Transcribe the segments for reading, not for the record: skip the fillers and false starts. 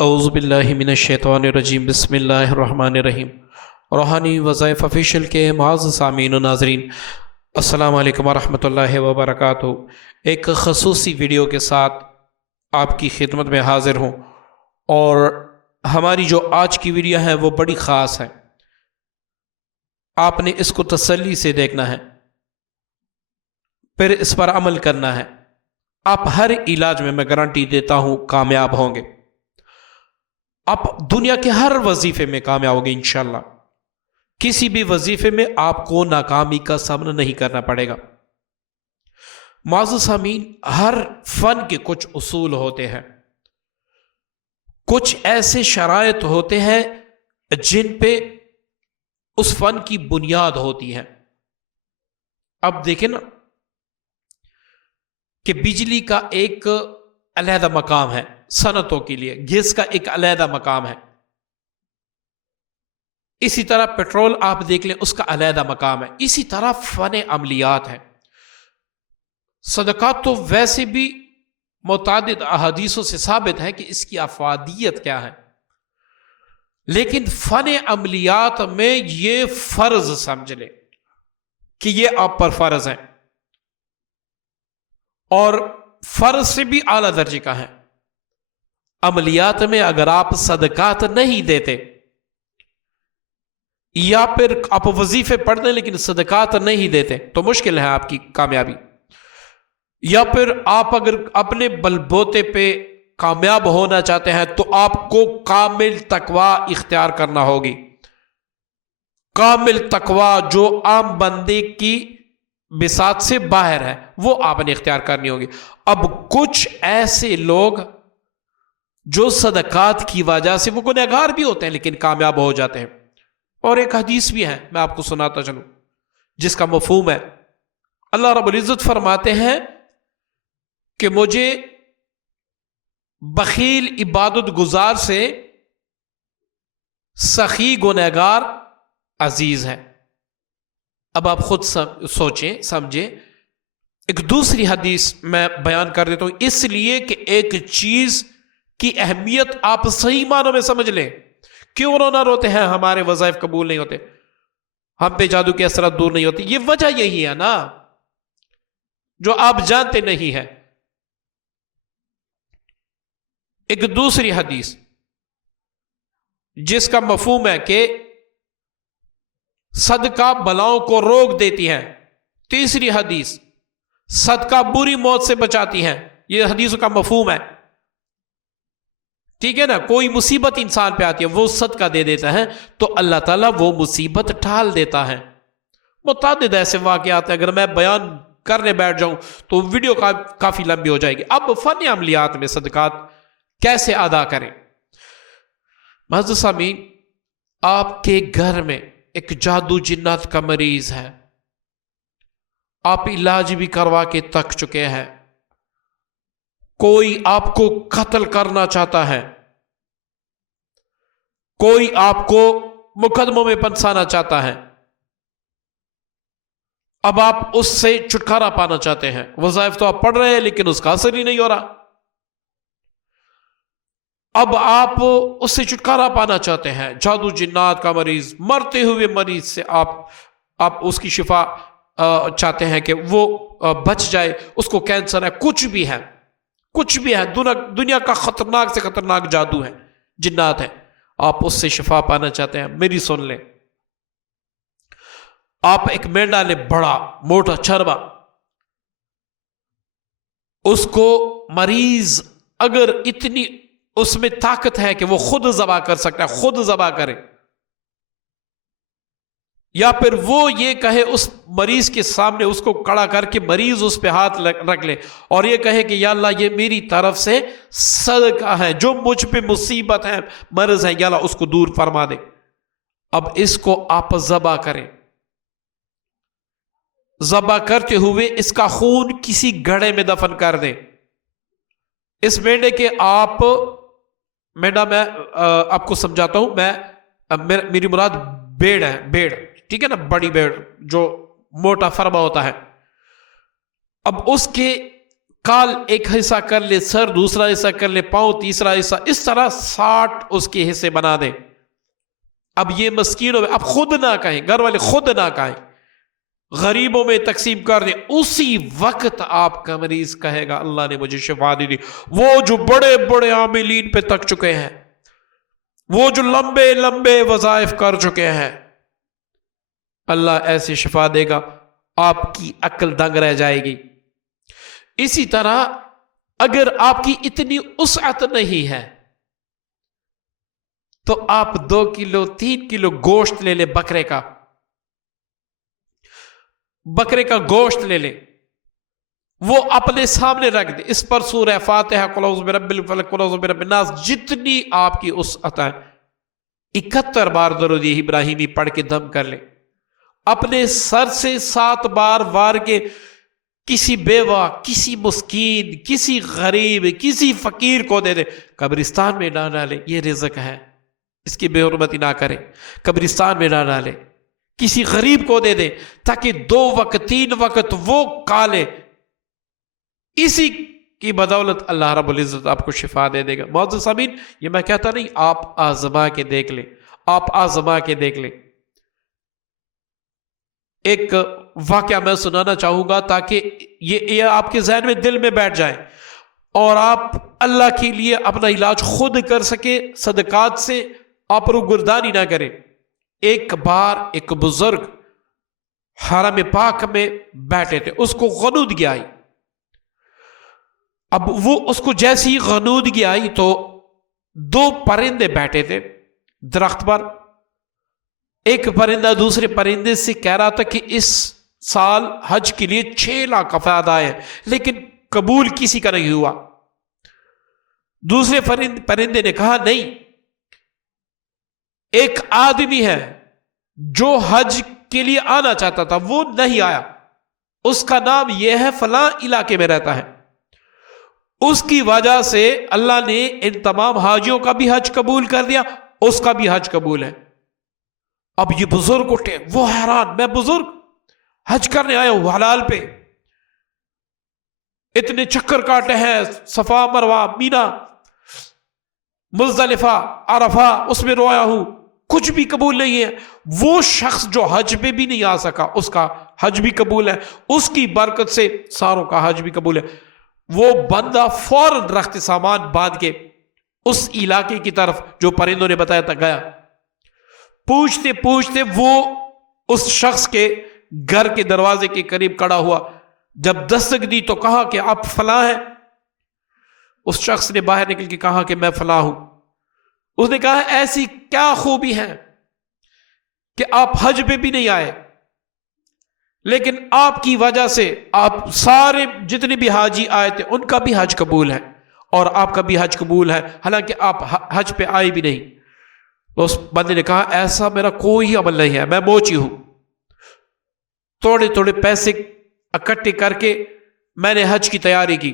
اعوذ باللہ من الشیطان الرجیم بسم اللہ الرحمن الرحیم۔ روحانی وظائف آفیشیل کے معزز سامعین و ناظرین، السلام علیکم ورحمۃ اللہ وبرکاتہ۔ ایک خصوصی ویڈیو کے ساتھ آپ کی خدمت میں حاضر ہوں، اور ہماری جو آج کی ویڈیو ہے وہ بڑی خاص ہے۔ آپ نے اس کو تسلی سے دیکھنا ہے، پھر اس پر عمل کرنا ہے۔ آپ ہر علاج میں گارنٹی دیتا ہوں کامیاب ہوں گے۔ آپ دنیا کے ہر وظیفے میں کامیاب ہوگے انشاءاللہ۔ کسی بھی وظیفے میں آپ کو ناکامی کا سامنا نہیں کرنا پڑے گا۔ معزز سامعین، ہر فن کے کچھ اصول ہوتے ہیں، کچھ ایسے شرائط ہوتے ہیں جن پہ اس فن کی بنیاد ہوتی ہے۔ اب دیکھیں نا کہ بجلی کا ایک علیحدہ مقام ہے، صنعتوں کے لیے گیس کا ایک علیحدہ مقام ہے، اسی طرح پیٹرول آپ دیکھ لیں، اس کا علیحدہ مقام ہے۔ اسی طرح فن عملیات ہے۔ صدقات تو ویسے بھی متعدد احادیثوں سے ثابت ہے کہ اس کی افادیت کیا ہے، لیکن فن عملیات میں یہ فرض سمجھ لیں کہ یہ آپ پر فرض ہے، اور فرض سے بھی اعلیٰ درجے کا ہے۔ عملیات میں اگر آپ صدقات نہیں دیتے، یا پھر آپ وظیفے پڑھتے ہیں لیکن صدقات نہیں دیتے، تو مشکل ہے آپ کی کامیابی۔ یا پھر آپ اگر اپنے بلبوتے پہ کامیاب ہونا چاہتے ہیں تو آپ کو کامل تقوی اختیار کرنا ہوگی۔ کامل تقوی جو عام بندے کی بساط سے باہر ہے، وہ آپ نے اختیار کرنی ہوگی۔ اب کچھ ایسے لوگ جو صدقات کی وجہ سے وہ گنہگار بھی ہوتے ہیں لیکن کامیاب ہو جاتے ہیں، اور ایک حدیث بھی ہے، میں آپ کو سناتا چلوں جس کا مفہوم ہے۔ اللہ رب العزت فرماتے ہیں کہ مجھے بخیل عبادت گزار سے سخی گنہگار عزیز ہے۔ اب آپ خود سوچیں سمجھیں۔ ایک دوسری حدیث میں بیان کر دیتا ہوں، اس لیے کہ ایک چیز کی اہمیت آپ صحیح معنوں میں سمجھ لیں۔ کیوں رونا روتے ہیں ہمارے وظائف قبول نہیں ہوتے، ہم پہ جادو کے اثرات دور نہیں ہوتے؟ یہ وجہ یہی ہے نا جو آپ جانتے نہیں ہیں۔ ایک دوسری حدیث جس کا مفہوم ہے کہ صدقہ بلاؤں کو روک دیتی ہے۔ تیسری حدیث صدقہ بری موت سے بچاتی ہے۔ یہ حدیث کا مفہوم ہے، ٹھیک ہے نا؟ کوئی مصیبت انسان پہ آتی ہے، وہ صدقہ دے دیتا ہے تو اللہ تعالیٰ وہ مصیبت ٹال دیتا ہے۔ متعدد ایسے واقعات ہیں، اگر میں بیان کرنے بیٹھ جاؤں تو ویڈیو کافی لمبی ہو جائے گی۔ اب فن عملیات میں صدقات کیسے ادا کریں؟ معزز سامعین، آپ کے گھر میں ایک جادو جنات کا مریض ہے، آپ علاج بھی کروا کے تک چکے ہیں، کوئی آپ کو قتل کرنا چاہتا ہے، کوئی آپ کو مقدموں میں پھنسانا چاہتا ہے، اب آپ اس سے چھٹکارا پانا چاہتے ہیں۔ وظائف تو آپ پڑھ رہے ہیں لیکن اس کا اثر ہی نہیں ہو رہا۔ اب آپ اس سے چھٹکارا پانا چاہتے ہیں، جادو جنات کا مریض، مرتے ہوئے مریض سے آپ اس کی شفا چاہتے ہیں کہ وہ بچ جائے، اس کو کینسر ہے، کچھ بھی ہے، کچھ بھی ہے، دنیا کا خطرناک سے خطرناک جادو ہے، جنات ہے، آپ اس سے شفا پانا چاہتے ہیں۔ میری سن لیں، آپ ایک مینڈا لیں، بڑا موٹا چربا، اس کو مریض اگر اتنی اس میں طاقت ہے کہ وہ خود ذبح کر سکتا ہے، خود ذبح کرے، یا پھر وہ یہ کہے اس مریض کے سامنے اس کو کھڑا کر کے مریض اس پہ ہاتھ رکھ لے اور یہ کہے کہ یا اللہ یہ میری طرف سے صدقہ ہے، جو مجھ پہ مصیبت ہے، مرض ہے، یا اللہ اس کو دور فرما دے۔ اب اس کو آپ ذبح کریں، ذبح کرتے ہوئے اس کا خون کسی گڑھے میں دفن کر دیں۔ اس مینڈے کے مینڈا میں آپ کو سمجھاتا ہوں، میری مراد بیڑ ہے، بیڑ، ٹھیک ہے نا؟ بڑی بیڑ جو موٹا فرما ہوتا ہے۔ اب اس کے کال ایک حصہ کر لے، سر دوسرا حصہ کر لے، پاؤں تیسرا حصہ، اس طرح 60 اس کے حصے بنا دے. اب یہ مسکینوں میں اب خود نہ کہیں، گھر والے خود نہ کہیں، غریبوں میں تقسیم کر دیں. اسی وقت آپ کا مریض کہے گا اللہ نے مجھے شفا دی. وہ جو بڑے بڑے عاملین پہ تک چکے ہیں، وہ جو لمبے لمبے وظائف کر چکے ہیں، اللہ ایسی شفا دے گا آپ کی عقل دنگ رہ جائے گی. اسی طرح اگر آپ کی اتنی وسعت نہیں ہے تو آپ 2 کلو 3 کلو گوشت لے لیں، بکرے کا گوشت لے لیں، وہ اپنے سامنے رکھ دیں، اس پر سورہ فاتحہ، قل اعوذ برب الفلق، قل اعوذ برب الناس، جتنی آپ کی وسعت ہے 71 بار درود ابراہیمی پڑھ کے دم کر لیں. اپنے سر سے 7 بار وار کے کسی بیوہ، کسی مسکین، کسی غریب، کسی فقیر کو دے دے. قبرستان میں نہ ڈالے، یہ رزق ہے، اس کی بے حرمتی نہ کرے. قبرستان میں نہ ڈالے، کسی غریب کو دے دے تاکہ 2 وقت 3 وقت وہ کھا لے. اسی کی بدولت اللہ رب العزت آپ کو شفا دے دے گا. معزز سامعین، یہ میں کہتا نہیں، آپ آزما کے دیکھ لیں، آپ آزما کے دیکھ لیں. ایک واقعہ میں سنانا چاہوں گا تاکہ یہ آپ کے ذہن میں دل میں بیٹھ جائے اور آپ اللہ کے لیے اپنا علاج خود کر سکے، صدقات سے آپ روگردانی نہ کریں. ایک بار ایک بزرگ حرم پاک میں بیٹھے تھے، اس کو غنودگی آئی. اب وہ اس کو جیسی غنودگی آئی تو 2 پرندے بیٹھے تھے درخت پر. ایک پرندہ دوسرے پرندے سے کہہ رہا تھا کہ اس سال حج کے لیے 6 لاکھ افراد آئے ہیں لیکن قبول کسی کا نہیں ہوا. دوسرے پرندے نے کہا نہیں، ایک آدمی ہے جو حج کے لیے آنا چاہتا تھا، وہ نہیں آیا، اس کا نام یہ ہے، فلاں علاقے میں رہتا ہے، اس کی وجہ سے اللہ نے ان تمام حاجیوں کا بھی حج قبول کر دیا، اس کا بھی حج قبول ہے. اب یہ بزرگ اٹھے، وہ حیران، میں بزرگ حج کرنے آیا ہوں حلال پہ، اتنے چکر کاٹے ہیں، صفا مروہ مینا مزدلفہ عرفہ، اس میں رویا ہوں، کچھ بھی قبول نہیں ہے. وہ شخص جو حج پہ بھی نہیں آ سکا، اس کا حج بھی قبول ہے، اس کی برکت سے ساروں کا حج بھی قبول ہے. وہ بندہ فوراً رخت سامان باندھ کے اس علاقے کی طرف جو پرندوں نے بتایا تھا گیا. پوچھتے پوچھتے وہ اس شخص کے گھر کے دروازے کے قریب کھڑا ہوا. جب دستک دی تو کہا کہ آپ فلاں ہیں. اس شخص نے باہر نکل کے کہا کہ میں فلاں ہوں. اس نے کہا ایسی کیا خوبی ہے کہ آپ حج پہ بھی نہیں آئے، لیکن آپ کی وجہ سے آپ سارے جتنے بھی حاجی آئے تھے ان کا بھی حج قبول ہے اور آپ کا بھی حج قبول ہے، حالانکہ آپ حج پہ آئے بھی نہیں. اس بندے نے کہا ایسا میرا کوئی عمل نہیں ہے، میں موچی ہوں، تھوڑے تھوڑے پیسے اکٹھے کر کے میں نے حج کی تیاری کی.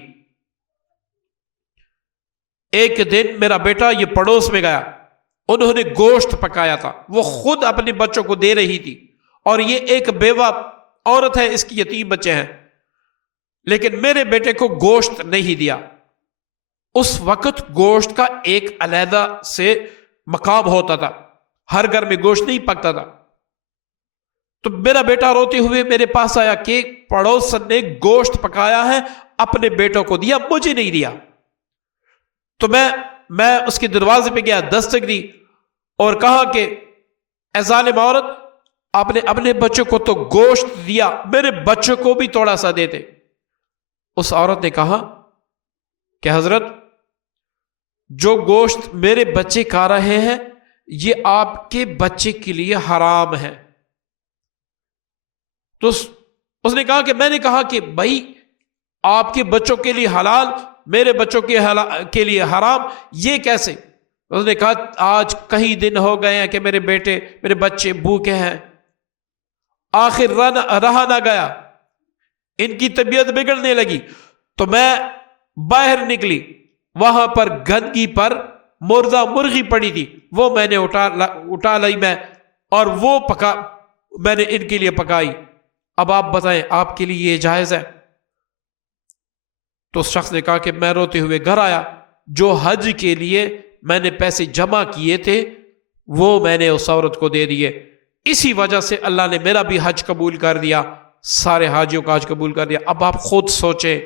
ایک دن میرا بیٹا یہ پڑوس میں گیا، انہوں نے گوشت پکایا تھا، وہ خود اپنے بچوں کو دے رہی تھی، اور یہ ایک بیوہ عورت ہے، اس کی یتیم بچے ہیں، لیکن میرے بیٹے کو گوشت نہیں دیا. اس وقت گوشت کا ایک علیحدہ سے مقام ہوتا تھا، ہر گھر میں گوشت نہیں پکتا تھا. تو میرا بیٹا روتے ہوئے میرے پاس آیا کہ پڑوسن نے گوشت پکایا ہے، اپنے بیٹوں کو دیا، مجھے نہیں دیا. تو میں اس کے دروازے پہ گیا، دستک دی اور کہا کہ اے ظالم عورت، آپ نے اپنے بچوں کو تو گوشت دیا، میرے بچوں کو بھی تھوڑا سا دیتے. اس عورت نے کہا کہ حضرت، جو گوشت میرے بچے کھا رہے ہیں یہ آپ کے بچے کے لیے حرام ہے. تو اس نے کہا کہ میں نے کہا کہ بھائی آپ کے بچوں کے لیے حلال، میرے بچوں کے لیے حرام، یہ کیسے؟ اس نے کہا آج کئی دن ہو گئے ہیں کہ میرے بچے بھوکے ہیں، آخر رہا نہ گیا، ان کی طبیعت بگڑنے لگی، تو میں باہر نکلی، وہاں پر گندگی پر مردہ مرغی پڑی تھی، وہ میں نے اٹھا لائی میں، اور وہ میں نے ان کے لیے پکائی. اب آپ بتائیں آپ کے لیے یہ جائز ہے؟ تو اس شخص نے کہا کہ میں روتے ہوئے گھر آیا، جو حج کے لیے میں نے پیسے جمع کیے تھے وہ میں نے اس عورت کو دے دیے، اسی وجہ سے اللہ نے میرا بھی حج قبول کر دیا، سارے حاجیوں کا حج قبول کر دیا۔ اب آپ خود سوچیں،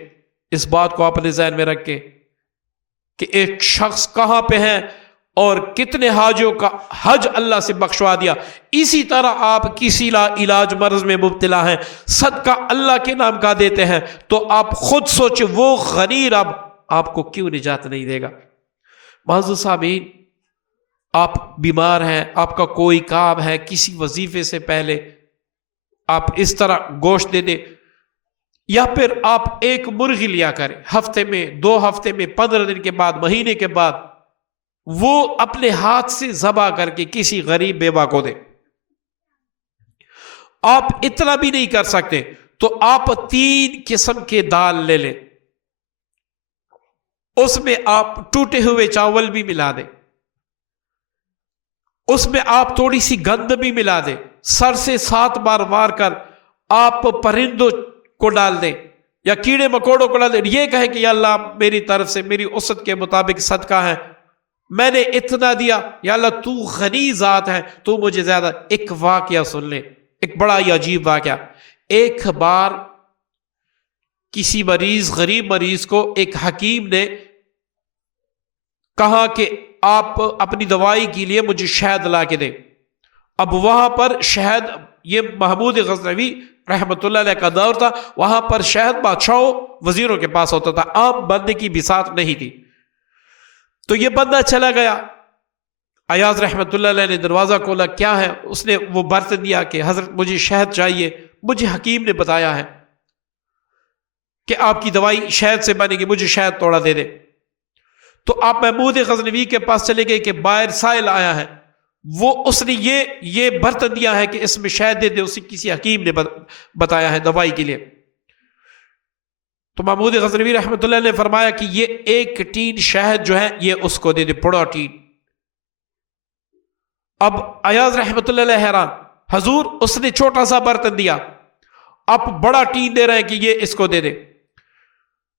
اس بات کو اپنے ذہن میں رکھ کے کہ ایک شخص کہاں پہ ہے اور کتنے حاجیوں کا حج اللہ سے بخشوا دیا۔ اسی طرح آپ کسی علاج مرض میں مبتلا ہیں، صدقہ اللہ کے نام کا دیتے ہیں، تو آپ خود سوچیں وہ غنی رب آپ کو کیوں نجات نہیں دے گا۔ معزز سامعین، آپ بیمار ہیں، آپ کا کوئی کام ہے، کسی وظیفے سے پہلے آپ اس طرح گوشت دے دیں، یا پھر آپ ایک مرغی لیا کریں، ہفتے میں، 2 ہفتے میں، 15 دن کے بعد، مہینے کے بعد، وہ اپنے ہاتھ سے ذبح کر کے کسی غریب بیوہ کو دیں۔ آپ اتنا بھی نہیں کر سکتے تو آپ 3 قسم کے دال لے لیں، اس میں آپ ٹوٹے ہوئے چاول بھی ملا دیں، اس میں آپ تھوڑی سی گند بھی ملا دیں، سر سے 7 بار وار کر آپ پرندوں کو ڈال دیں یا کیڑے مکوڑوں کو ڈال دیں، یہ کہیں کہ یا اللہ میری طرف سے میری وسعت کے مطابق صدقہ ہے، میں نے اتنا دیا، یا اللہ تو غنی ذات ہے، تو مجھے زیادہ۔ ایک واقعہ سن لیں، ایک بڑا ہی عجیب واقعہ۔ ایک بار کسی غریب مریض کو ایک حکیم نے کہا کہ آپ اپنی دوائی کے لیے مجھے شہد لا کے دیں۔ اب وہاں پر شہد، یہ محمود غزنوی رحمۃ اللہ علیہ کا دور تھا، وہاں پر شہد بادشاہوں وزیروں کے پاس ہوتا تھا، عام بندے کی بساط نہیں تھی۔ تو یہ بندہ چلا گیا، ایاز رحمۃ اللہ علیہ نے دروازہ کھولا، کیا ہے؟ اس نے وہ برتن دیا کہ حضرت مجھے شہد چاہیے، مجھے حکیم نے بتایا ہے کہ آپ کی دوائی شہد سے بنے گی، مجھے شہد توڑا دے دے۔ تو آپ محمود غزنوی کے پاس چلے گئے کہ باہر سائل آیا ہے، وہ اس نے یہ برتن دیا ہے کہ اس میں شہد دے دے، اسے کسی حکیم نے بتایا ہے دوائی کے لیے۔ تو محمود غزنوی رحمۃ اللہ نے فرمایا کہ یہ 1 ٹین شہد جو ہے یہ اس کو دے دے، پڑا ٹین۔ اب ایاز رحمۃ اللہ علیہ حیران، حضور اس نے چھوٹا سا برتن دیا، آپ بڑا ٹین دے رہے ہیں کہ یہ اس کو دے دے۔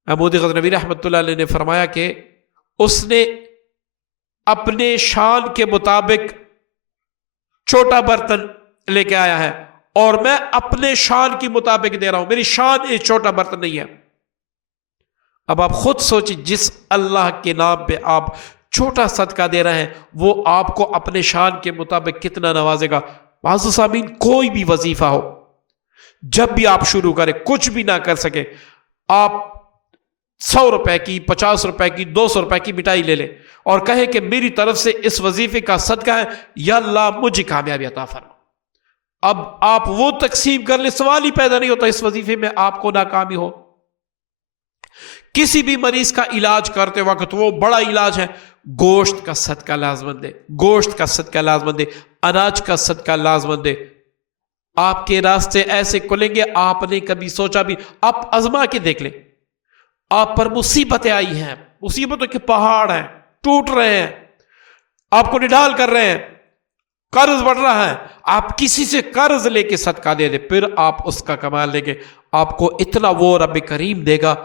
محمود غزنوی رحمۃ اللہ علیہ نے فرمایا کہ اس نے اپنے شان کے مطابق چھوٹا برتن لے کے آیا ہے اور میں اپنے شان کے مطابق دے رہا ہوں، میری شان ایک چھوٹا برتن نہیں ہے۔ اب آپ خود سوچیں، جس اللہ کے نام پہ آپ چھوٹا صدقہ دے رہے ہیں وہ آپ کو اپنے شان کے مطابق کتنا نوازے گا۔ معزز سامعین، کوئی بھی وظیفہ ہو، جب بھی آپ شروع کریں، کچھ بھی نہ کر سکے، آپ 100 روپے کی، 50 روپے کی، 200 روپے کی مٹھائی لے لیں اور کہیں کہ میری طرف سے اس وظیفے کا صدقہ ہے، یا اللہ مجھے کامیابی عطا فرما۔ اب آپ وہ تقسیم کر لیں، سوال ہی پیدا نہیں ہوتا اس وظیفے میں آپ کو ناکامی ہو۔ کسی بھی مریض کا علاج کرتے وقت، وہ بڑا علاج ہے، گوشت کا صدقہ لازمن دے، گوشت کا صدقہ لازمن دے، اناج کا صدقہ لازمن دے۔ آپ کے راستے ایسے کھلیں گے آپ نے کبھی سوچا بھی۔ آپ آزما کے دیکھ لیں، آپ پر مصیبتیں آئی ہیں، مصیبتوں کے پہاڑ ہیں، ٹوٹ رہے ہیں، آپ کو نڈال کر رہے ہیں، قرض بڑھ رہا ہے، آپ کسی سے قرض لے کے صدقہ دے دیں، پھر آپ اس کا کمال لیں گے، آپ کو اتنا وہ رب کریم دے گا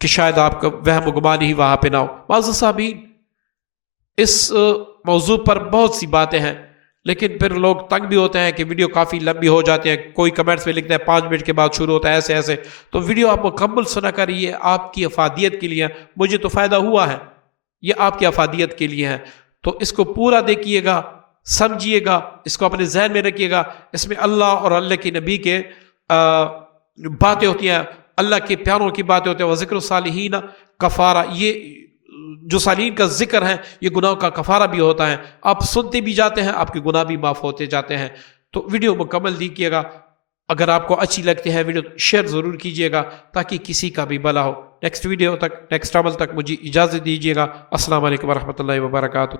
کہ شاید آپ کا وہم و گمان ہی وہاں پہ نہ ہو۔ معزز سامعین، اس موضوع پر بہت سی باتیں ہیں، لیکن پھر لوگ تنگ بھی ہوتے ہیں کہ ویڈیو کافی لمبی ہو جاتی ہے، کوئی کمنٹس میں لکھتا ہے 5 منٹ کے بعد شروع ہوتا ہے ایسے ایسے، تو ویڈیو آپ مکمل سنا کر، یہ آپ کی افادیت کے لیے، مجھے تو فائدہ ہوا ہے، یہ آپ کی افادیت کے لیے ہے، تو اس کو پورا دیکھیے گا، سمجھیے گا، اس کو اپنے ذہن میں رکھیے گا۔ اس میں اللہ اور اللہ کے نبی کے باتیں ہوتی ہیں، اللہ کے پیاروں کی باتیں ہوتی ہیں، وہ ذکر الصالحین کفارہ، یہ جو صالحین کا ذکر ہے یہ گناہوں کا کفارہ بھی ہوتا ہے، آپ سنتے بھی جاتے ہیں، آپ کے گناہ بھی معاف ہوتے جاتے ہیں۔ تو ویڈیو مکمل دیکھیے گا، اگر آپ کو اچھی لگتی ہے ویڈیو شیئر ضرور کیجیے گا تاکہ کسی کا بھی بھلا ہو۔ نیکسٹ ویڈیو تک، نیکسٹ عمل تک مجھے اجازت دیجیے گا۔ السلام علیکم ورحمۃ اللہ وبرکاتہ۔